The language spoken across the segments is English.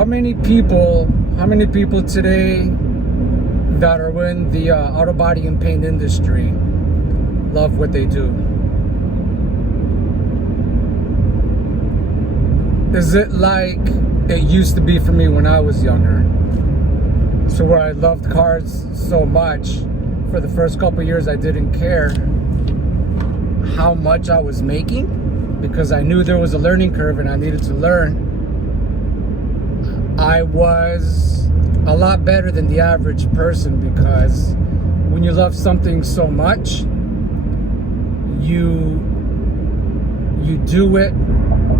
How many people today that are in the auto body and paint industry love what they do? Is it like it used to be for me when I was younger? So where I loved cars so much, for the first couple years I didn't care how much I was making because I knew there was a learning curve and I needed to learn. I was a lot better than the average person because when you love something so much, you do it.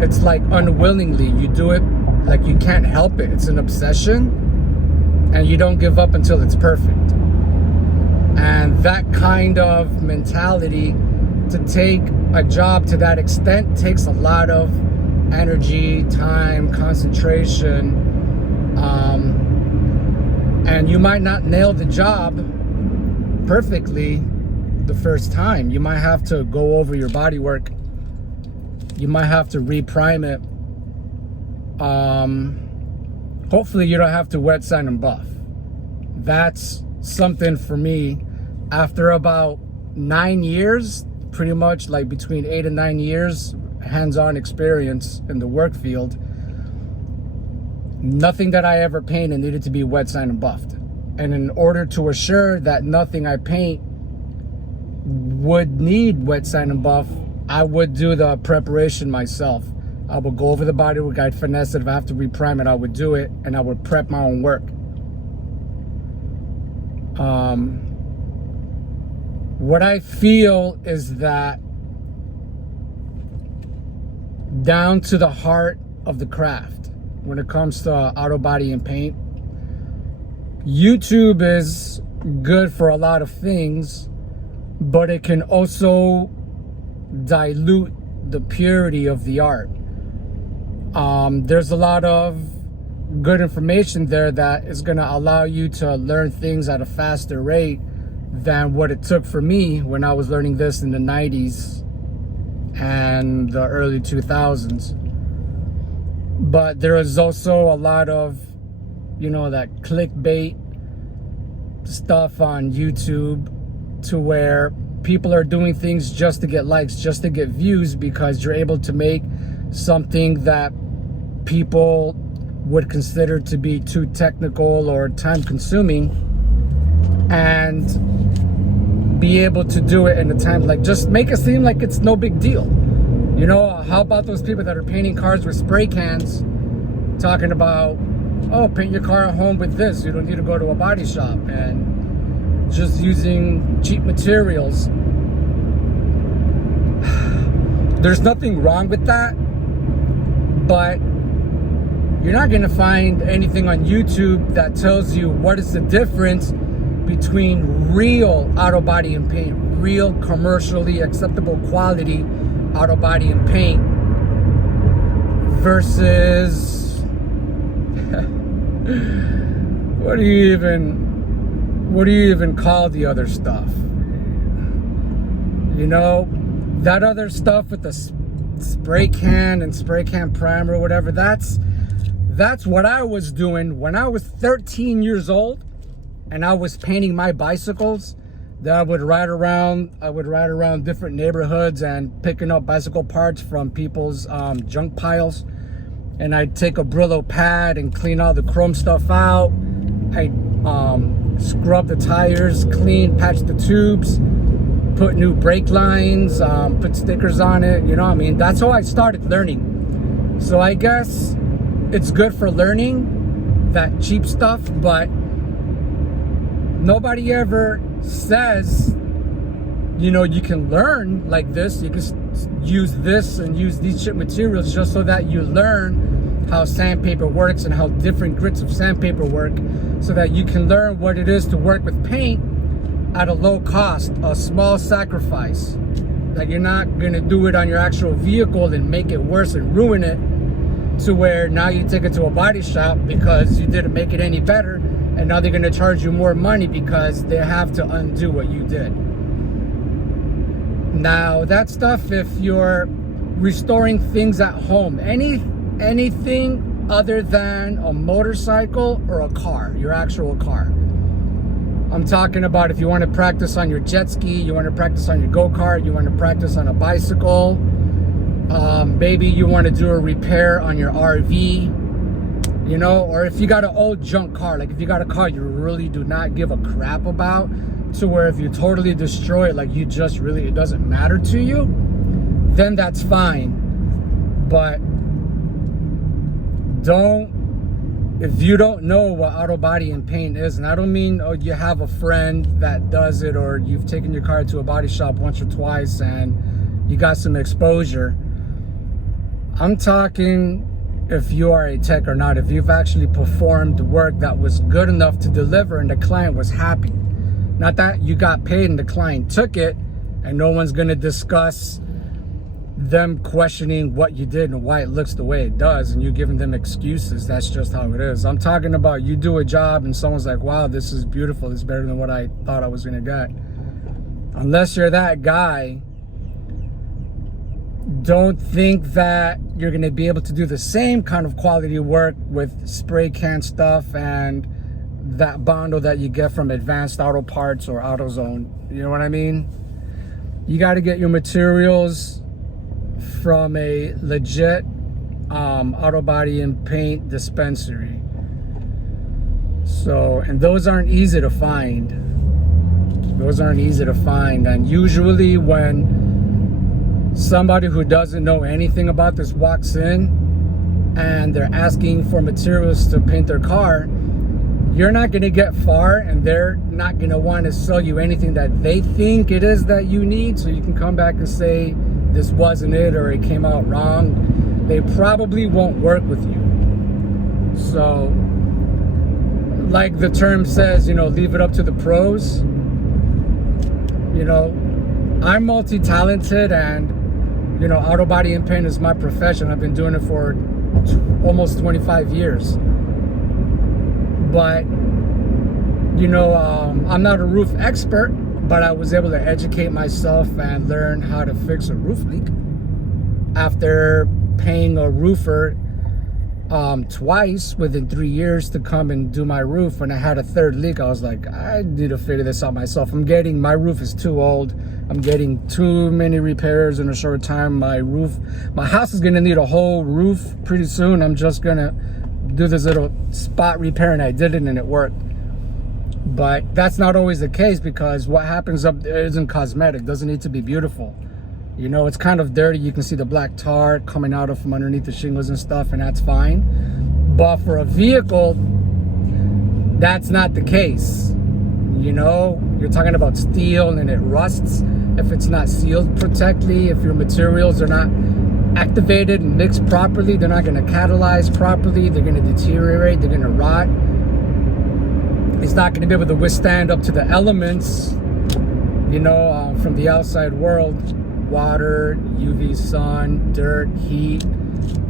It's like unwillingly. You do it like you can't help it. It's an obsession, and you don't give up until it's perfect. And that kind of mentality, to take a job to that extent, takes a lot of energy, time, concentration. And you might not nail the job perfectly the first time. You might have to go over your body work. You might have to reprime it. Hopefully you don't have to wet, sand, and buff. That's something for me. After about 9 years, pretty much like between 8 and 9 years, hands-on experience in the work field, nothing that I ever painted needed to be wet, sand, and buffed. And in order to assure that nothing I paint would need wet, sand, and buff, I would do the preparation myself. I would go over the bodywork, I'd finesse it. If I have to reprime it, I would do it, and I would prep my own work. What I feel is that down to the heart of the craft, when it comes to auto body and paint, YouTube is good for a lot of things, but it can also dilute the purity of the art. There's a lot of good information there that is going to allow you to learn things at a faster rate than what it took for me when I was learning this in the 90s and the early 2000s. But there is also a lot of, that clickbait stuff on YouTube, to where people are doing things just to get likes, just to get views, because you're able to make something that people would consider to be too technical or time consuming, and be able to do it in a time, like, just make it seem like it's no big deal. How about those people that are painting cars with spray cans, talking about, oh, paint your car at home with this, you don't need to go to a body shop, and just using cheap materials. There's nothing wrong with that, but you're not going to find anything on YouTube that tells you what is the difference between real auto body and paint, real commercially acceptable quality auto body and paint, versus what do you even call the other stuff? That other stuff with the spray can and spray can primer or whatever, that's what I was doing when I was 13 years old and I was painting my bicycles. That I would ride around different neighborhoods and picking up bicycle parts from people's junk piles. And I'd take a Brillo pad and clean all the chrome stuff out. I'd scrub the tires, clean, patch the tubes, put new brake lines, put stickers on it. That's how I started learning. So I guess it's good for learning that cheap stuff, but nobody ever says, you can learn like this. You can use this and use these cheap materials just so that you learn how sandpaper works and how different grits of sandpaper work, so that you can learn what it is to work with paint at a low cost, a small sacrifice. That you're not going to do it on your actual vehicle and make it worse and ruin it, to where now you take it to a body shop because you didn't make it any better, and now they're going to charge you more money because they have to undo what you did. Now, that stuff, if you're restoring things at home, anything other than a motorcycle or a car, your actual car. I'm talking about if you want to practice on your jet ski, you want to practice on your go-kart, you want to practice on a bicycle, maybe you want to do a repair on your RV, you know, or if you got an old junk car, like if you got a car you really do not give a crap about, to where if you totally destroy it, like you just really, it doesn't matter to you, then that's fine. But if you don't know what auto body and paint is, and I don't mean, oh, you have a friend that does it, or you've taken your car to a body shop once or twice and you got some exposure. I'm talking if you are a tech or not, if you've actually performed work that was good enough to deliver and the client was happy. Not that you got paid and the client took it, and no one's gonna discuss them questioning what you did and why it looks the way it does, and you giving them excuses. That's just how it is. I'm talking about you do a job and someone's like, wow, this is beautiful, it's better than what I thought I was gonna get. Unless you're that guy, don't think that you're gonna be able to do the same kind of quality work with spray can stuff and that bundle that you get from Advanced Auto Parts or AutoZone. You know what I mean? You got to get your materials from a legit auto body and paint dispensary. So, and those aren't easy to find. And usually when somebody who doesn't know anything about this walks in and they're asking for materials to paint their car, you're not going to get far, and they're not going to want to sell you anything that they think it is that you need, so you can come back and say this wasn't it or it came out wrong. They probably won't work with you. So, like the term says, you know, leave it up to the pros. You know, I'm multi-talented, and, you know, auto body and paint is my profession. I've been doing it for almost 25 years. But, you know, I'm not a roof expert, but I was able to educate myself and learn how to fix a roof leak after paying a roofer twice within 3 years to come and do my roof. When I had a third leak, I was like, I need to figure this out myself. My roof is too old. I'm getting too many repairs in a short time. My house is gonna need a whole roof pretty soon. I'm just gonna do this little spot repair, and I did it and it worked. But that's not always the case, because what happens up there isn't cosmetic. It doesn't need to be beautiful. You know, it's kind of dirty. You can see the black tar coming out from underneath the shingles and stuff, and that's fine. But for a vehicle, that's not the case. You know, you're talking about steel and it rusts if it's not sealed protectly, if your materials are not activated and mixed properly, they're not going to catalyze properly, they're going to deteriorate, they're going to rot. It's not going to be able to withstand up to the elements, you know, from the outside world: water, UV sun, dirt, heat,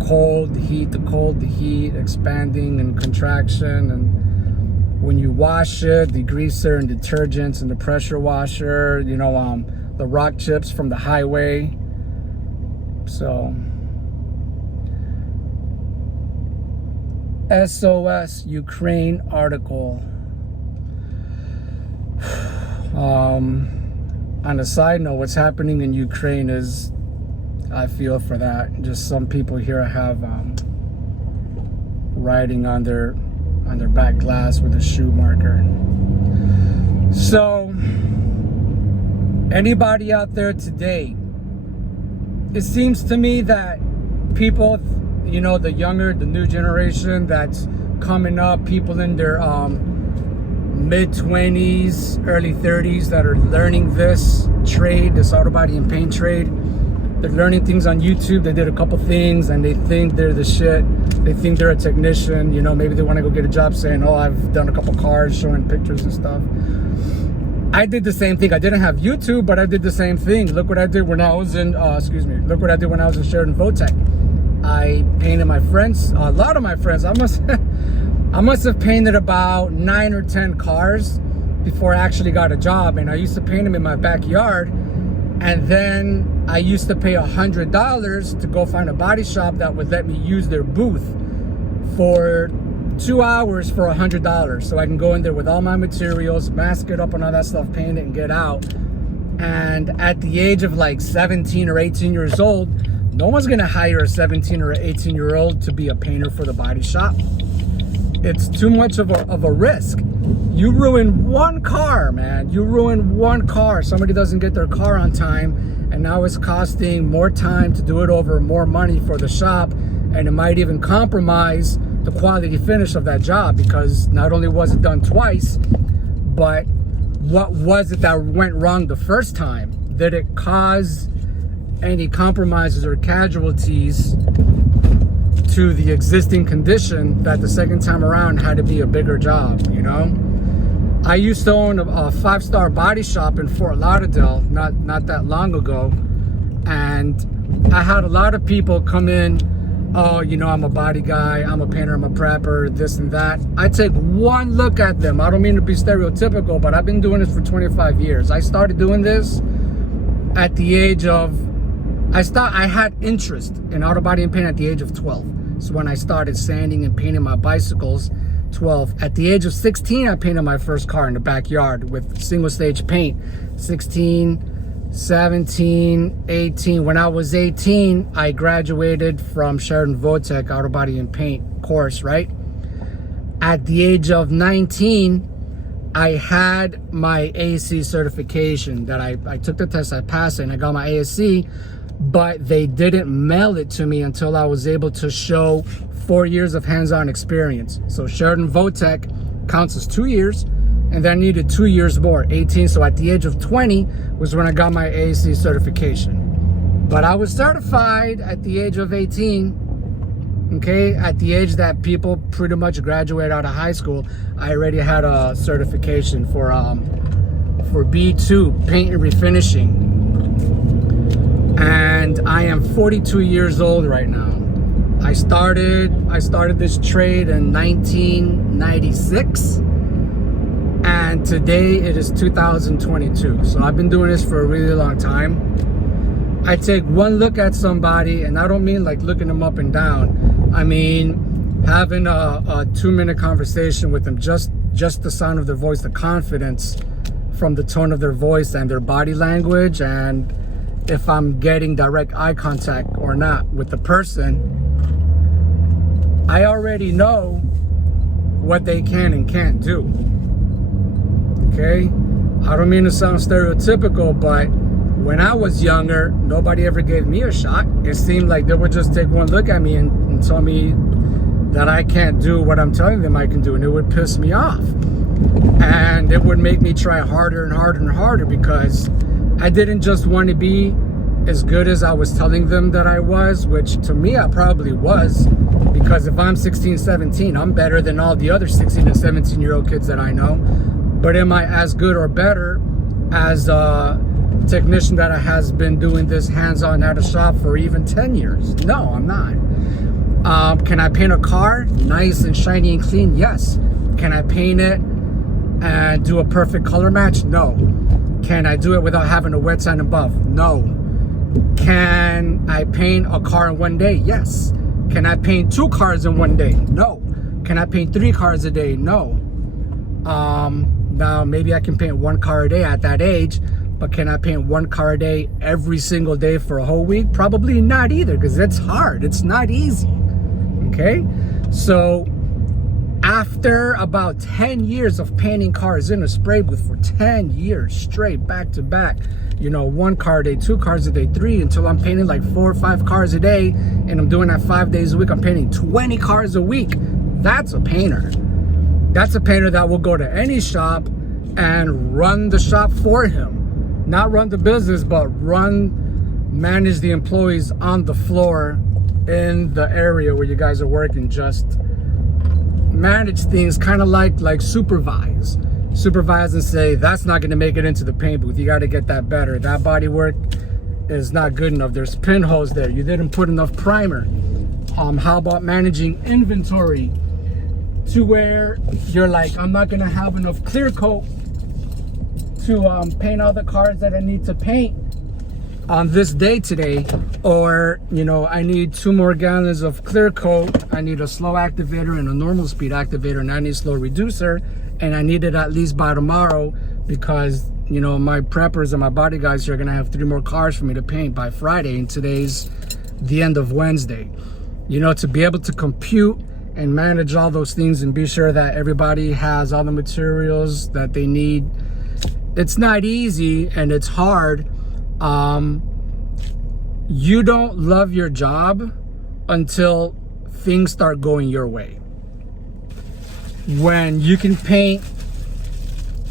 cold, the heat, the cold, the heat, expanding and contraction. And when you wash it, the greaser and detergents and the pressure washer, you know, the rock chips from the highway. So, SOS Ukraine article. On a side note, what's happening in Ukraine is, I feel for that. Just some people here have writing on their back glass with a shoe marker. So, anybody out there today, it seems to me that people, you know, the new generation that's coming up, people in their mid-20s, early 30s that are learning this trade, this auto body and paint trade. They're learning things on YouTube. They did a couple things and they think they're the shit. They think they're a technician. You know, maybe they want to go get a job saying, oh, I've done a couple cars, showing pictures and stuff. I did the same thing. I didn't have YouTube, but I did the same thing. Look what I did when I was in, look what I did when I was in Sheridan Votech. I painted my friends, a lot of my friends. I must have painted about 9 or 10 cars before I actually got a job. And I used to paint them in my backyard. And then I used to pay $100 to go find a body shop that would let me use their booth. for 2 hours for $100. So I can go in there with all my materials, mask it up and all that stuff, paint it and get out. And at the age of like 17 or 18 years old, no one's gonna hire a 17 or 18-year-old to be a painter for the body shop. It's too much of a risk. You ruin one car, man. You ruin one car. Somebody doesn't get their car on time, and now it's costing more time to do it over, more money for the shop, and it might even compromise the quality finish of that job, because not only was it done twice, but what was it that went wrong the first time? Did it cause any compromises or casualties to the existing condition that the second time around had to be a bigger job, you know? I used to own a 5-star body shop in Fort Lauderdale not that long ago, and I had a lot of people come in, oh, you know, I'm a body guy, I'm a painter, I'm a prepper, this and that. I take one look at them. I don't mean to be stereotypical, but I've been doing this for 25 years. I started doing this at the age of, I had interest in auto body and paint at the age of 12. So when I started sanding and painting my bicycles, 12. At the age of 16, I painted my first car in the backyard with single stage paint. 16, 17, 18. When I was 18, I graduated from Sheridan Votech Auto Body and Paint course, right? At the age of 19, I had my ASC certification that I took the test, I passed it, and I got my ASC, but they didn't mail it to me until I was able to show 4 years of hands-on experience. So Sheridan Votech counts as 2 years, and then I needed 2 years more, 18. So at the age of 20 was when I got my AAC certification. But I was certified at the age of 18, okay? At the age that people pretty much graduate out of high school, I already had a certification for B2, paint and refinishing. And I am 42 years old right now. I started this trade in 1996, and today it is 2022. So I've been doing this for a really long time. I take one look at somebody, and I don't mean like looking them up and down. I mean having a 2-minute conversation with them, just the sound of their voice, the confidence from the tone of their voice and their body language, and if I'm getting direct eye contact or not with the person, I already know what they can and can't do, okay? I don't mean to sound stereotypical, but when I was younger, nobody ever gave me a shot. It seemed like they would just take one look at me and tell me that I can't do what I'm telling them I can do, and it would piss me off. And it would make me try harder and harder and harder, because I didn't just want to be as good as I was telling them that I was, which to me I probably was, because if I'm 16, 17, I'm better than all the other 16 and 17-year-old kids that I know. But am I as good or better as a technician that has been doing this hands-on at a shop for even 10 years? No, I'm not. Can I paint a car nice and shiny and clean? Yes. Can I paint it and do a perfect color match? No. Can I do it without having a wet sand above? No. Can I paint a car in one day? Yes. Can I paint 2 cars in one day? No. Can I paint 3 cars a day? No. Now maybe I can paint 1 car a day at that age, but can I paint 1 car a day every single day for a whole week? Probably not either, because it's hard. It's not easy. Okay? So after about 10 years of painting cars in a spray booth for 10 years straight, back to back, you know, 1 car a day, 2 cars a day, 3, until I'm painting like 4 or 5 cars a day, and I'm doing that 5 days a week. I'm painting 20 cars a week. That's a painter. That's a painter that will go to any shop and run the shop for him. Not run the business, but manage the employees on the floor in the area where you guys are working. Just manage things, kind of like supervise and say, that's not going to make it into the paint booth. You got to get that better. That body work is not good enough. There's pinholes there. You didn't put enough primer. How about managing inventory to where you're like, I'm not going to have enough clear coat to paint all the cars that I need to paint. on this day today, or I need 2 more gallons of clear coat, I need a slow activator and a normal speed activator, and I need slow reducer, and I need it at least by tomorrow, because my preppers and my body guys are gonna have 3 more cars for me to paint by Friday, and today's the end of Wednesday. To be able to compute and manage all those things and be sure that everybody has all the materials that they need, it's not easy and it's hard. You don't love your job until things start going your way. When you can paint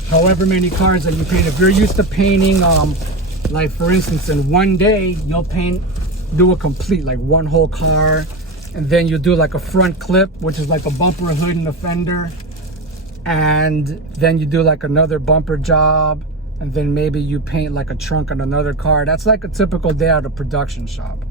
however many cars that you paint, if you're used to painting, like for instance, in one day, you'll do a complete, like one whole car, and then you do like a front clip, which is like a bumper, hood, and a fender, and then you do like another bumper job, and then maybe you paint like a trunk on another car. That's like a typical day at a production shop.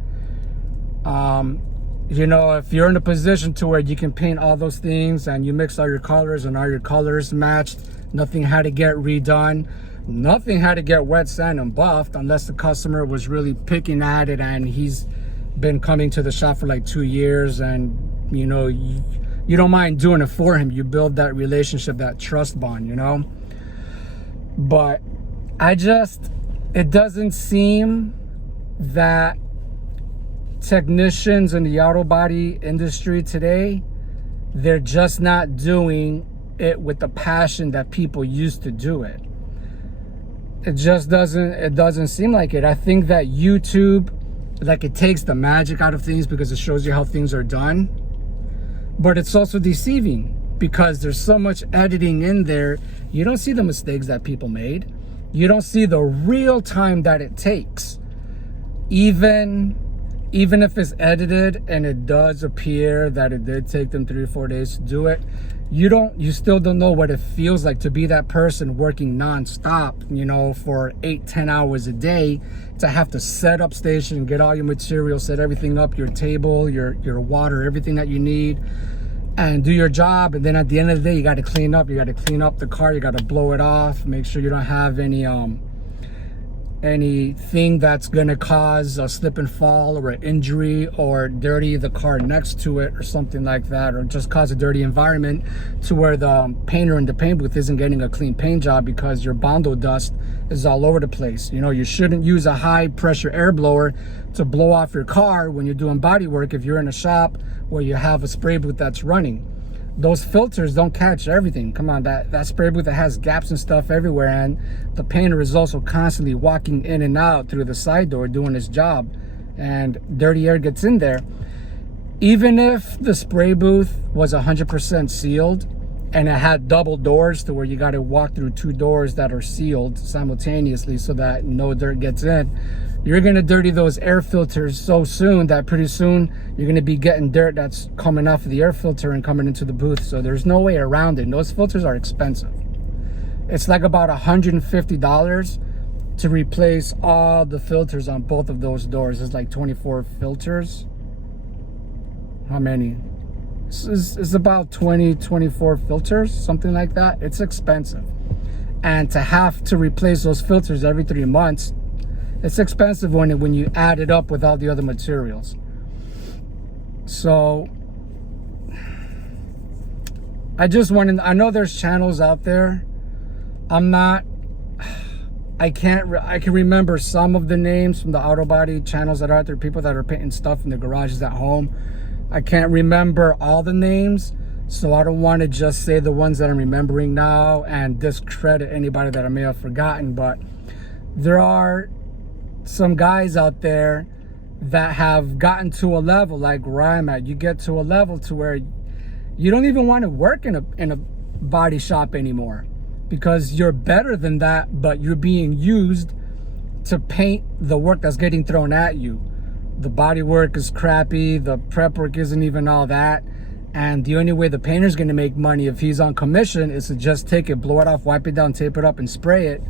If you're in a position to where you can paint all those things and you mix all your colors and all your colors matched, nothing had to get redone, nothing had to get wet sand and buffed, unless the customer was really picking at it and he's been coming to the shop for like 2 years, and you don't mind doing it for him. You build that relationship, that trust bond, but it doesn't seem that technicians in the auto body industry today, they're just not doing it with the passion that people used to do it. It doesn't seem like it. I think that YouTube, like, it takes the magic out of things because it shows you how things are done, but it's also deceiving because there's so much editing in there. You don't see the mistakes that people made. You don't see the real time that it takes. Even if it's edited and it does appear that it did take them 3 or 4 days to do it, you still don't know what it feels like to be that person working non-stop, for 8-10 hours a day, to have to set up station, get all your material, set everything up, your table, your water, everything that you need, and do your job. And then at the end of the day, you got to clean up. You got to clean up the car. You got to blow it off. Make sure you don't have anything that's going to cause a slip and fall or an injury, or dirty the car next to it or something like that, or just cause a dirty environment to where the painter in the paint booth isn't getting a clean paint job because your Bondo dust is all over the place. You shouldn't use a high pressure air blower to blow off your car when you're doing body work if you're in a shop where you have a spray booth that's running. Those filters don't catch everything. Come on, that spray booth that has gaps and stuff everywhere, and the painter is also constantly walking in and out through the side door doing his job, and dirty air gets in there. Even if the spray booth was 100% sealed and it had double doors to where you got to walk through 2 doors that are sealed simultaneously so that no dirt gets in, you're going to dirty those air filters so soon that pretty soon you're going to be getting dirt that's coming off of the air filter and coming into the booth. So there's no way around it. And those filters are expensive. It's like about $150 to replace all the filters on both of those doors. It's like 24 filters. How many? It's about 24 filters, something like that. It's expensive. And to have to replace those filters every 3 months, it's expensive when you add it up with all the other materials. So I know there's channels out there. I can remember some of the names from the auto body channels that are out there, people that are painting stuff in the garages at home. I can't remember all the names, so I don't want to just say the ones that I'm remembering now and discredit anybody that I may have forgotten. But there are some guys out there that have gotten to a level like where I'm at. You get to a level to where you don't even want to work in a body shop anymore because you're better than that, but you're being used to paint the work that's getting thrown at you. The body work is crappy, the prep work isn't even all that, and the only way the painter's going to make money if he's on commission is to just take it, blow it off, wipe it down, tape it up, and spray it.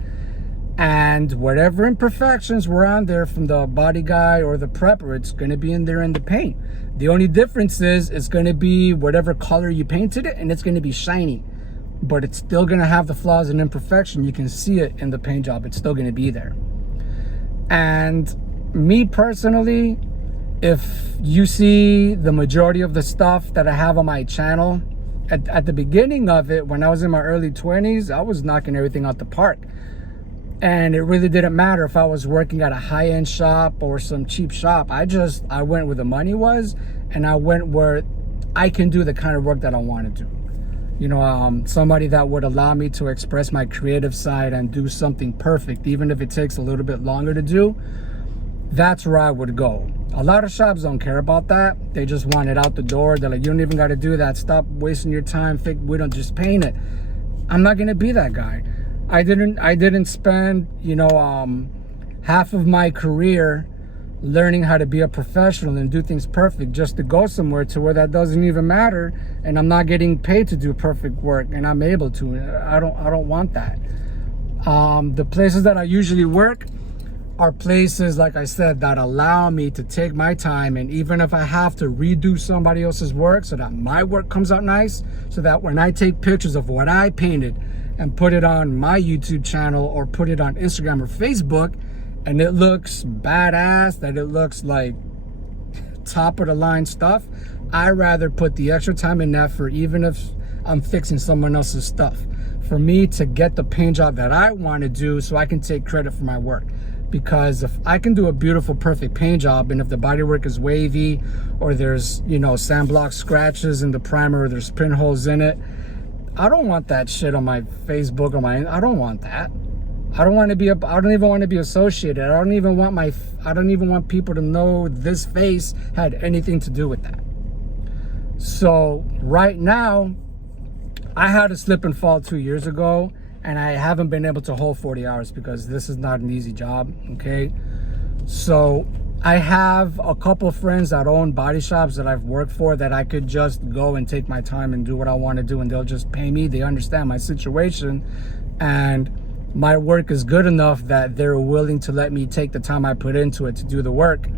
And whatever imperfections were on there from the body guy or the prepper, it's going to be in there in the paint. The only difference is it's going to be whatever color you painted it, and it's going to be shiny. But it's still going to have the flaws and imperfection. You can see it in the paint job. It's still going to be there. And me personally, if you see the majority of the stuff that I have on my channel, at the beginning of it, when I was in my early 20s, I was knocking everything out the park. And it really didn't matter if I was working at a high-end shop or some cheap shop. I went where the money was, and I went where I can do the kind of work that I want to do. You know, somebody that would allow me to express my creative side and do something perfect, even if it takes a little bit longer to do. That's where I would go. A lot of shops don't care about that. They just want it out the door. They're like, you don't even got to do that. Stop wasting your time. We don't just paint it. I'm not going to be that guy. I didn't spend, you know, half of my career learning how to be a professional and do things perfect just to go somewhere to where that doesn't even matter, and I'm not getting paid to do perfect work, and I'm able to. I don't want that. The places that I usually work are places, like I said, that allow me to take my time, and even if I have to redo somebody else's work so that my work comes out nice, so that when I take pictures of what I painted and put it on my YouTube channel or put it on Instagram or Facebook, and it looks badass, that it looks like top of the line stuff, I rather put the extra time and effort, even if I'm fixing someone else's stuff, for me to get the paint job that I want to do so I can take credit for my work. Because if I can do a beautiful, perfect paint job, and if the bodywork is wavy, or there's, you know, sandblock scratches in the primer, or there's pinholes in it, I don't want that shit on my Facebook or I don't want that. I don't even want to be associated. I don't even want people to know this face had anything to do with that. So right now, I had a slip and fall 2 years ago, and I haven't been able to hold 40 hours because this is not an easy job, okay? So I have a couple friends that own body shops that I've worked for that I could just go and take my time and do what I want to do, and they'll just pay me. They understand my situation, and my work is good enough that they're willing to let me take the time I put into it to do the work.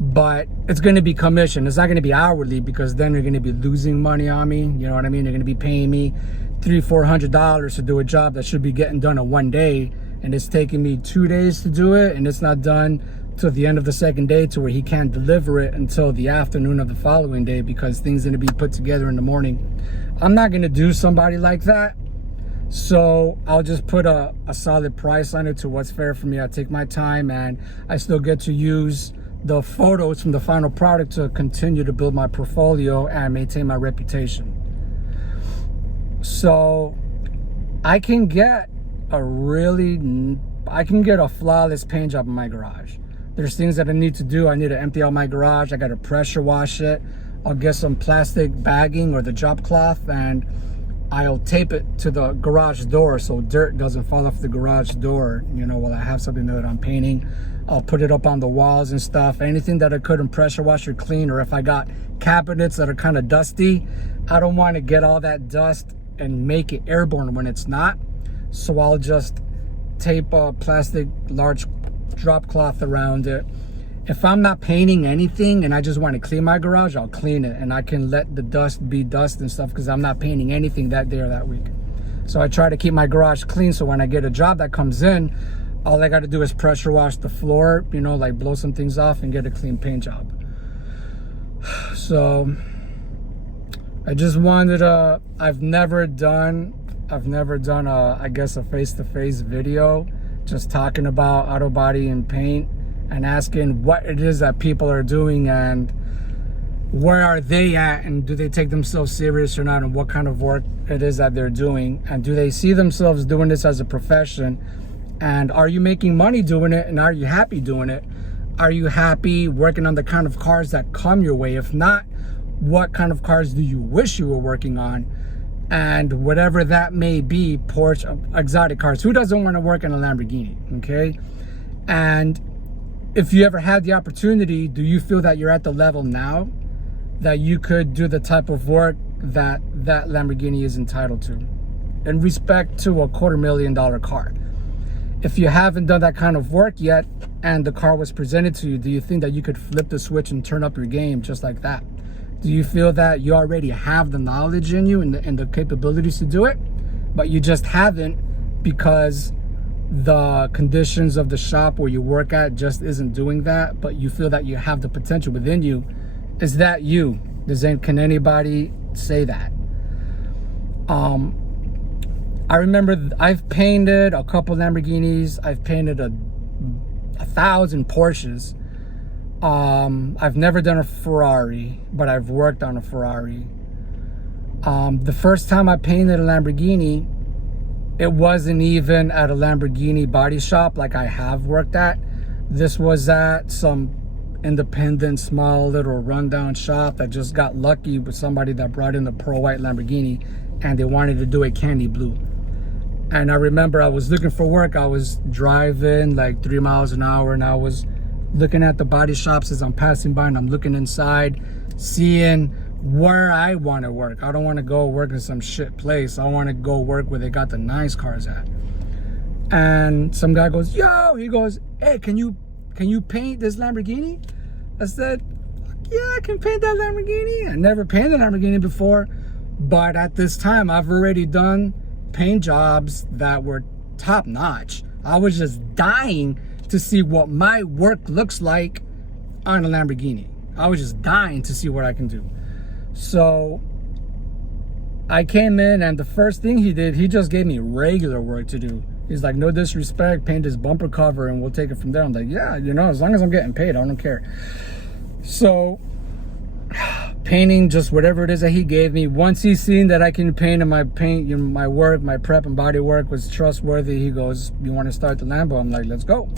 But it's going to be commission. It's not going to be hourly, because then they're going to be losing money on me. You know what I mean? They're going to be paying me $300-400 to do a job that should be getting done in 1 day, and it's taking me 2 days to do it, and it's not done till the end of the second day, to where he can't deliver it until the afternoon of the following day because things are going to be put together in the morning. I'm not going to do somebody like that. So I'll just put a solid price on it to what's fair for me. I take my time, and I still get to use the photos from the final product to continue to build my portfolio and maintain my reputation. So I can get a flawless paint job in my garage. There's things that I need to do. I need to empty out my garage. I got to pressure wash it. I'll get some plastic bagging or the drop cloth, and I'll tape it to the garage door so dirt doesn't fall off the garage door, you know, while I have something that I'm painting. I'll put it up on the walls and stuff. Anything that I couldn't pressure wash or clean, or if I got cabinets that are kind of dusty, I don't want to get all that dust and make it airborne when it's not. So I'll just tape a plastic large drop cloth around it. If I'm not painting anything and I just want to clean my garage, I'll clean it, and I can let the dust be dust and stuff because I'm not painting anything that day or that week. So I try to keep my garage clean, so when I get a job that comes in, all I got to do is pressure wash the floor, you know, like blow some things off and get a clean paint job. So I just wanted to, I've never done I guess a face-to-face video just talking about auto body and paint, and asking what it is that people are doing and where are they at, and do they take themselves serious or not, and what kind of work it is that they're doing, and do they see themselves doing this as a profession, and are you making money doing it, and are you happy doing it? Are you happy working on the kind of cars that come your way? If not, what kind of cars do you wish you were working on? And whatever that may be, Porsche, exotic cars. Who doesn't want to work in a Lamborghini, okay? And if you ever had the opportunity, do you feel that you're at the level now that you could do the type of work that that Lamborghini is entitled to in respect to a $250,000 car? If you haven't done that kind of work yet and the car was presented to you, do you think that you could flip the switch and turn up your game just like that? Do you feel that you already have the knowledge in you and the capabilities to do it, but you just haven't because the conditions of the shop where you work at just isn't doing that, but you feel that you have the potential within you, is that you? Can anybody say that? I remember I've painted a couple Lamborghinis. I've painted a 1,000 Porsches. I've never done a Ferrari, but I've worked on a Ferrari. The first time I painted a Lamborghini, it wasn't even at a Lamborghini body shop like I have worked at. This was at some independent, small, little rundown shop that just got lucky with somebody that brought in the pearl white Lamborghini, and they wanted to do a candy blue. And I remember I was looking for work. I was driving like 3 miles an hour, and I was looking at the body shops as I'm passing by, and I'm looking inside, seeing where I want to work. I don't want to go work in some shit place. I want to go work where they got the nice cars at. And some guy goes, yo, he goes, hey, can you paint this Lamborghini? I said, yeah, I can paint that Lamborghini. I never painted a Lamborghini before, but at this time I've already done paint jobs that were top notch. I was just dying to see what my work looks like on a Lamborghini. I was just dying to see what I can do. So I came in, and the first thing he did, he just gave me regular work to do. He's like, no disrespect, paint this bumper cover and we'll take it from there. I'm like, yeah, you know, as long as I'm getting paid, I don't care. So painting just whatever it is that he gave me. Once he's seen that I can paint, and my work, my prep and body work was trustworthy, he goes, you want to start the Lambo? I'm like, let's go.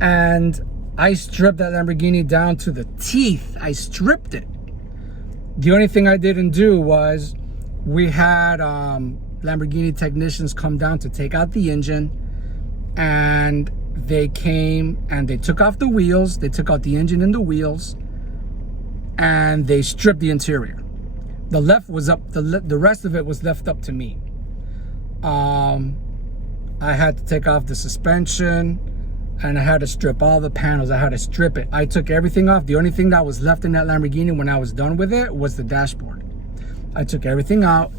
And I stripped that Lamborghini down to the teeth. I stripped it. The only thing I didn't do was, we had Lamborghini technicians come down to take out the engine, and they came and they took off the wheels. They took out the engine and the wheels, and they stripped the interior. The left was up, the rest of it was left up to me. I had to take off the suspension, and I had to strip all the panels. I had to strip it. I took everything off. The only thing that was left in that Lamborghini when I was done with it was the dashboard. I took everything out.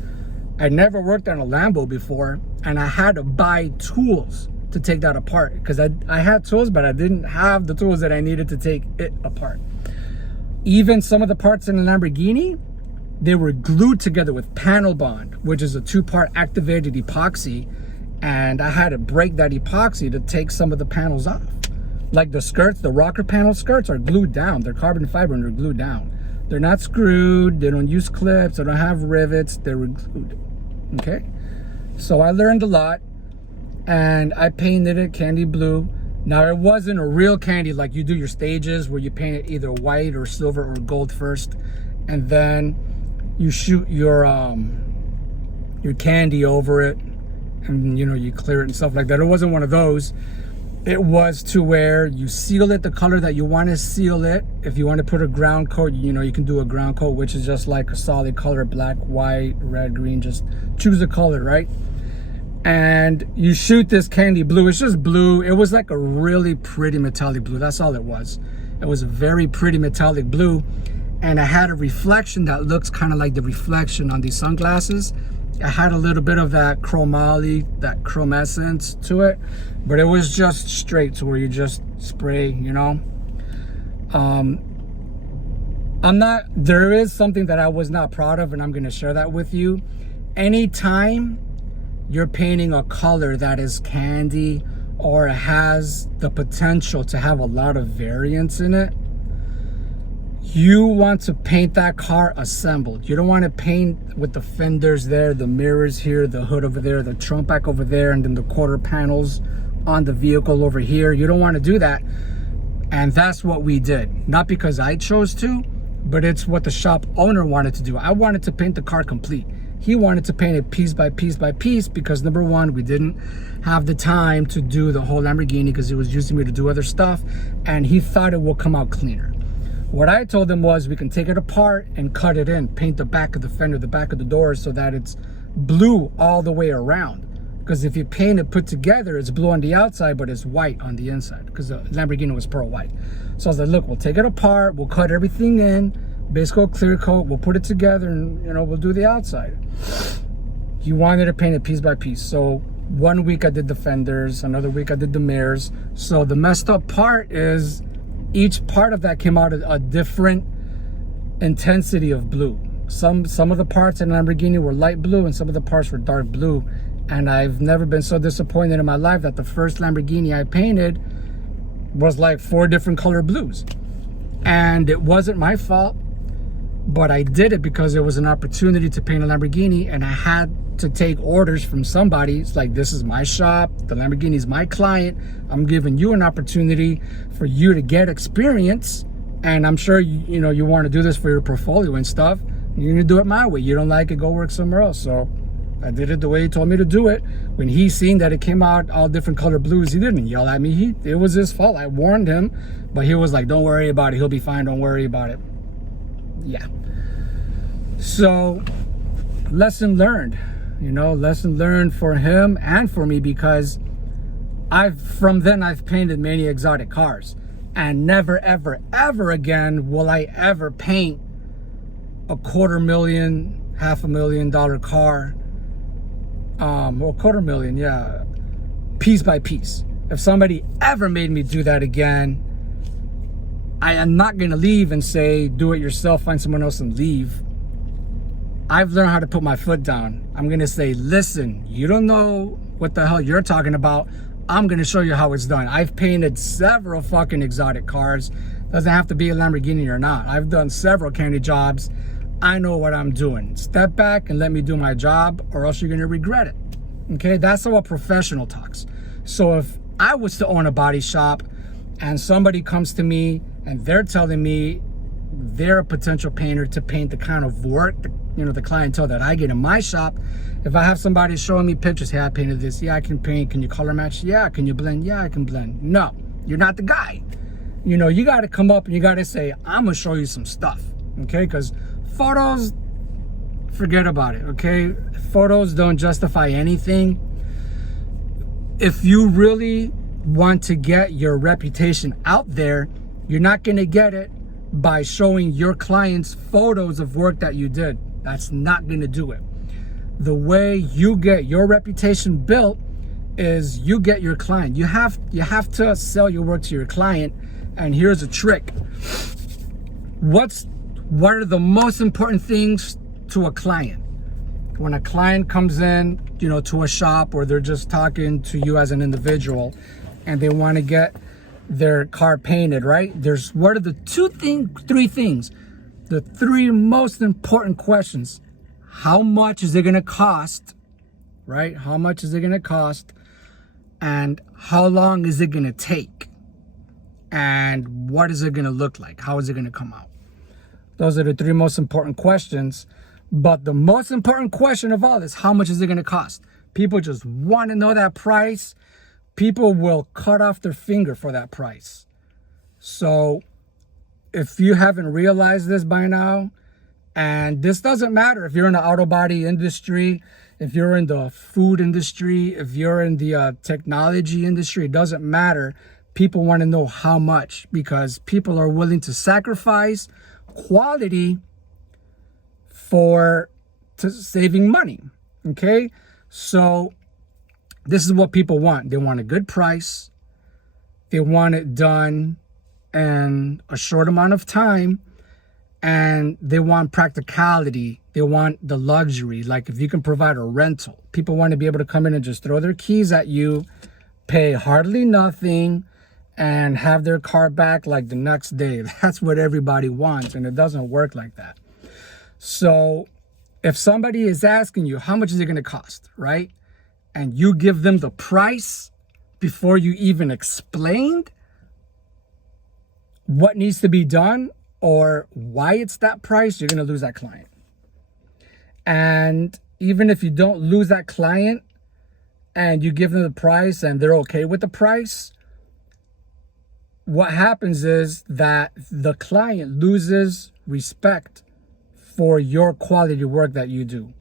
I never worked on a Lambo before, and I had to buy tools to take that apart, because I had tools, but I didn't have the tools that I needed to take it apart. Even some of the parts in the Lamborghini, they were glued together with panel bond, which is a 2-part activated epoxy, and I had to break that epoxy to take some of the panels off. Like the skirts, the rocker panel skirts are glued down. They're carbon fiber and they're glued down. They're not screwed, they don't use clips, they don't have rivets, they're glued. Okay? So I learned a lot, and I painted it candy blue. Now, it wasn't a real candy like you do your stages, where you paint it either white or silver or gold first, and then you shoot your candy over it, and you know, you clear it and stuff like that. It wasn't one of those. It was to where you seal it the color that you want to seal it. If you want to put a ground coat, you know, you can do a ground coat, which is just like a solid color, black, white, red, green. Just choose a color, right? And you shoot this candy blue. It's just blue. It was like a really pretty metallic blue. That's all it was. It was a very pretty metallic blue, and I had a reflection that looks kind of like the reflection on these sunglasses. I had a little bit of that chromoly, that chromescence to it, but it was just straight to where you just spray, you know. There is something that I was not proud of, and I'm gonna share that with you. Anytime you're painting a color that is candy or has the potential to have a lot of variance in it, you want to paint that car assembled. You don't want to paint with the fenders there, the mirrors here, the hood over there, the trunk back over there, and then the quarter panels on the vehicle over here. You don't want to do that. And that's what we did. Not because I chose to, but it's what the shop owner wanted to do. I wanted to paint the car complete. He wanted to paint it piece by piece by piece, because number one, we didn't have the time to do the whole Lamborghini because he was using me to do other stuff, and he thought it will come out cleaner. What I told him was, we can take it apart and cut it in, paint the back of the fender, the back of the doors, so that it's blue all the way around. Because if you paint it put together, it's blue on the outside, but it's white on the inside, because the Lamborghini was pearl white. So I was like, look, we'll take it apart, we'll cut everything in, base coat, clear coat, we'll put it together, and you know, we'll do the outside. He wanted to paint it piece by piece. So One week I did the fenders, another week I did the mirrors. So the messed up part is each part of that came out at a different intensity of blue. Some of the parts in Lamborghini were light blue and some of the parts were dark blue. And I've never been so disappointed in my life that the first Lamborghini I painted was like 4 different color blues. And it wasn't my fault, but I did it because it was an opportunity to paint a Lamborghini, and I had to take orders from somebody. It's like, this is my shop, the Lamborghini is my client, I'm giving you an opportunity for you to get experience, and I'm sure you want to do this for your portfolio and stuff. You're gonna do it my way. You don't like it, go work somewhere else. So I did it the way he told me to do it. When he seen that it came out all different color blues, he didn't yell at me. It was his fault. I warned him, but he was like, don't worry about it, he'll be fine, don't worry about it. Yeah. So lesson learned, lesson learned for him and for me, because from then I've painted many exotic cars, and never ever ever again will I ever paint a $250,000, $500,000 car, well, $250,000, yeah, piece by piece. If somebody ever made me do that again, I am not gonna leave and say, do it yourself, find someone else and leave. I've learned how to put my foot down. I'm gonna say, listen, you don't know what the hell you're talking about. I'm gonna show you how it's done. I've painted several fucking exotic cars. Doesn't have to be a Lamborghini or not. I've done several candy jobs. I know what I'm doing. Step back and let me do my job, or else you're gonna regret it. Okay, that's how a professional talks. So if I was to own a body shop and somebody comes to me and they're telling me they're a potential painter to paint the kind of work, the clientele that I get in my shop, if I have somebody showing me pictures, hey, I painted this, yeah, I can paint, can you color match? Yeah, can you blend? Yeah, I can blend. No, you're not the guy. You got to come up and you got to say, I'm gonna show you some stuff, okay? Because photos, forget about it, okay? Photos don't justify anything. If you really want to get your reputation out there, you're not gonna get it by showing your clients photos of work that you did. That's not gonna do it. The way you get your reputation built is you get your client. You have to sell your work to your client. And here's a trick. What are the most important things to a client? When a client comes in, to a shop, or they're just talking to you as an individual and they want to get their car painted, right? What are the 3 things, the 3 most important questions? How much is it going to cost, right? How much is it going to cost? And how long is it going to take? And what is it going to look like? How is it going to come out? Those are the 3 most important questions. But the most important question of all is, how much is it going to cost? People just want to know that price. People will cut off their finger for that price. So if you haven't realized this by now, and this doesn't matter if you're in the auto body industry, if you're in the food industry, if you're in the technology industry, it doesn't matter. People want to know how much, because people are willing to sacrifice quality to saving money. Okay, so this is what people want. They want a good price. They want it done in a short amount of time, and they want practicality. They want the luxury. Like, if you can provide a rental, people want to be able to come in and just throw their keys at you, pay hardly nothing, and have their car back like the next day. That's what everybody wants, and it doesn't work like that. So if somebody is asking you, how much is it going to cost, right? And you give them the price before you even explained what needs to be done or why it's that price, you're going to lose that client. And even if you don't lose that client and you give them the price and they're okay with the price, what happens is that the client loses respect for your quality work that you do.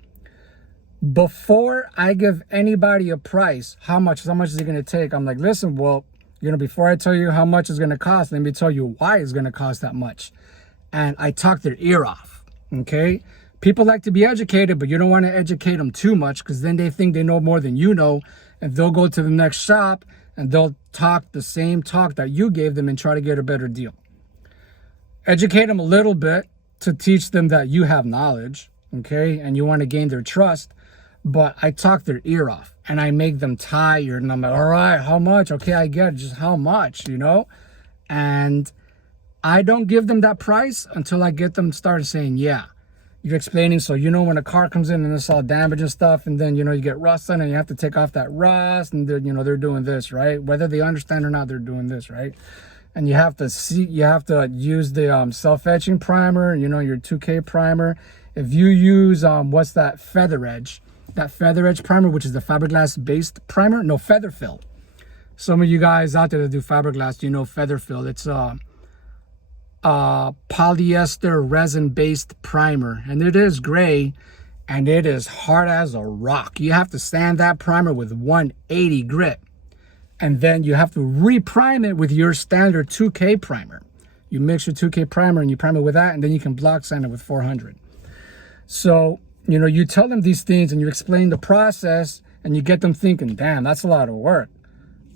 Before I give anybody a price, how much is it going to take? I'm like, listen, well, before I tell you how much it's going to cost, let me tell you why it's going to cost that much. And I talk their ear off, okay? People like to be educated, but you don't want to educate them too much, because then they think they know more than you know, and they'll go to the next shop and they'll talk the same talk that you gave them and try to get a better deal. Educate them a little bit to teach them that you have knowledge, okay, and you want to gain their trust. But I talk their ear off and I make them tired, and I'm like, all right, how much? Okay, I get it, just how much, you know? And I don't give them that price until I get them started saying, yeah. You're explaining, so you know when a car comes in and it's all damaged and stuff, and then, you know, you get rust on it and you have to take off that rust, and they're, you know, they're doing this, right? Whether they understand or not, they're doing this, right? And you have to see, you have to use the self-etching primer, you know, your 2K primer. If you use, what's that, Feather Edge primer, which is the fiberglass based primer, no, Feather Fill. Some of you guys out there that do fiberglass, you know Feather Fill. It's polyester resin based primer, and it is gray and it is hard as a rock. You have to sand that primer with 180 grit, and then you have to reprime it with your standard 2K primer. You mix your 2K primer and you prime it with that, and then you can block sand it with 400. So, you know, you tell them these things and you explain the process, and you get them thinking, damn, that's a lot of work.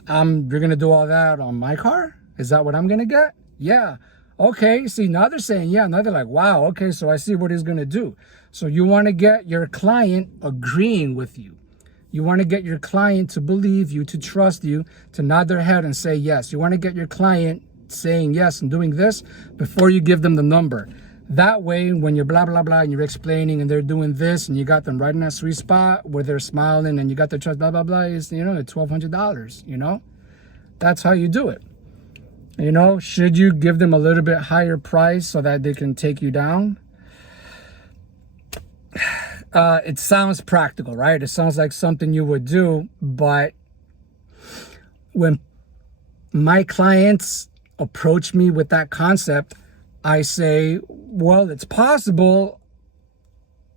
You're gonna do all that on my car? Is that what I'm gonna get? Yeah. Okay, see, now they're saying, yeah, now they're like, wow, okay, so I see what he's gonna do. So you wanna get your client agreeing with you. You wanna get your client to believe you, to trust you, to nod their head and say yes. You wanna get your client saying yes and doing this before you give them the number. That way, when you're blah, blah, blah, and you're explaining and they're doing this and you got them right in that sweet spot where they're smiling and you got their trust, blah, blah, blah, is, you know, $1,200, you know? That's how you do it. You know, should you give them a little bit higher price so that they can take you down? It sounds practical, right? It sounds like something you would do, but when my clients approach me with that concept, I say, well, it's possible.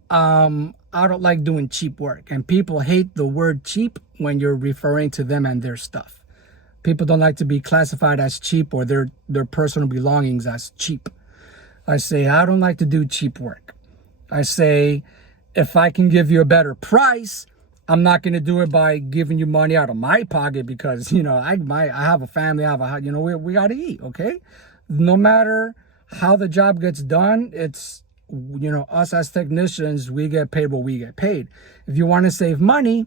I don't like doing cheap work, and people hate the word cheap when you're referring to them and their stuff. People don't like to be classified as cheap or their personal belongings as cheap. I say, I don't like to do cheap work. I say, if I can give you a better price, I'm not going to do it by giving you money out of my pocket because, you know, I have a family, I have a, you know, we got to eat, okay? No matter how the job gets done, it's, you know, us as technicians, we get paid what we get paid. If you want to save money,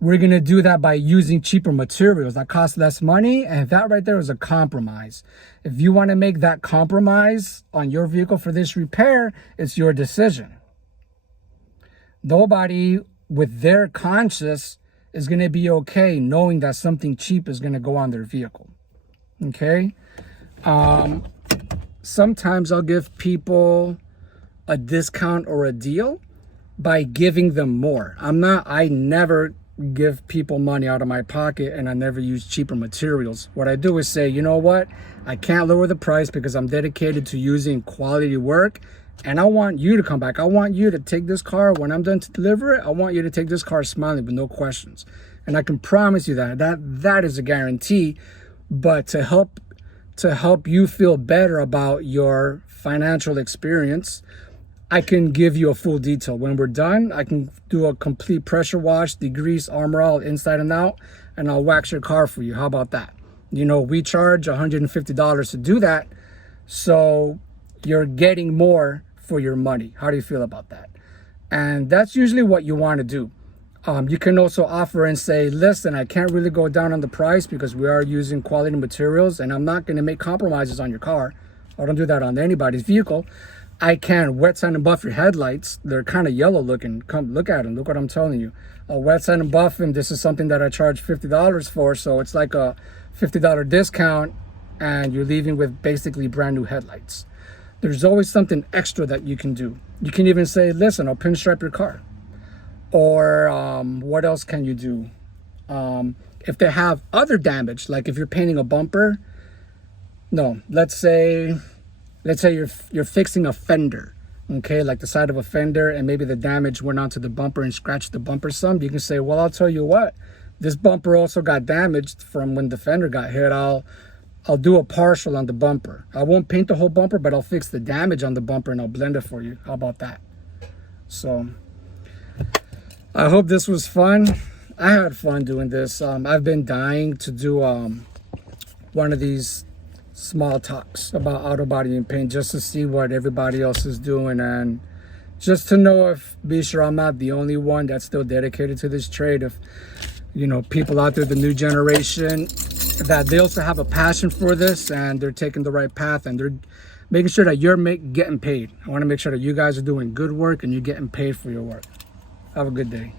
we're going to do that by using cheaper materials that cost less money, and that right there is a compromise. If you want to make that compromise on your vehicle for this repair, it's your decision. Nobody with their conscience is going to be okay knowing that something cheap is going to go on their vehicle. Okay? Sometimes I'll give people a discount or a deal by giving them more. I never give people money out of my pocket, and I never use cheaper materials. What I do is say, you know what? I can't lower the price because I'm dedicated to using quality work, and I want you to come back. I want you to take this car when I'm done to deliver it. I want you to take this car smiling with no questions. And I can promise you that is a guarantee. But to help you feel better about your financial experience, I can give you a full detail. When we're done, I can do a complete pressure wash, degrease, armor all inside and out, and I'll wax your car for you. How about that? You know, we charge $150 to do that, so you're getting more for your money. How do you feel about that? And that's usually what you want to do. You can also offer and say, listen, I can't really go down on the price because we are using quality materials, and I'm not going to make compromises on your car. I don't do that on anybody's vehicle. I can wet sand and buff your headlights. They're kind of yellow looking. Come look at them. Look what I'm telling you. A wet sand and buff, and this is something that I charge $50 for. So it's like a $50 discount, and you're leaving with basically brand new headlights. There's always something extra that you can do. You can even say, listen, I'll pinstripe your car. Or what else can you do? If they have other damage, like if you're painting a bumper. No, let's say you're fixing a fender, okay, like the side of a fender, and maybe the damage went onto the bumper and scratched the bumper some. You can say, well, I'll tell you what, this bumper also got damaged from when the fender got hit. I'll do a partial on the bumper. I won't paint the whole bumper, but I'll fix the damage on the bumper and I'll blend it for you. How about that? So I hope this was fun. I had fun doing this. I've been dying to do one of these small talks about auto body and paint, just to see what everybody else is doing, and just to know if, be sure I'm not the only one that's still dedicated to this trade. If, you know, people out there, the new generation, that they also have a passion for this and they're taking the right path and they're making sure that you're getting paid. I want to make sure that you guys are doing good work and you're getting paid for your work. Have a good day.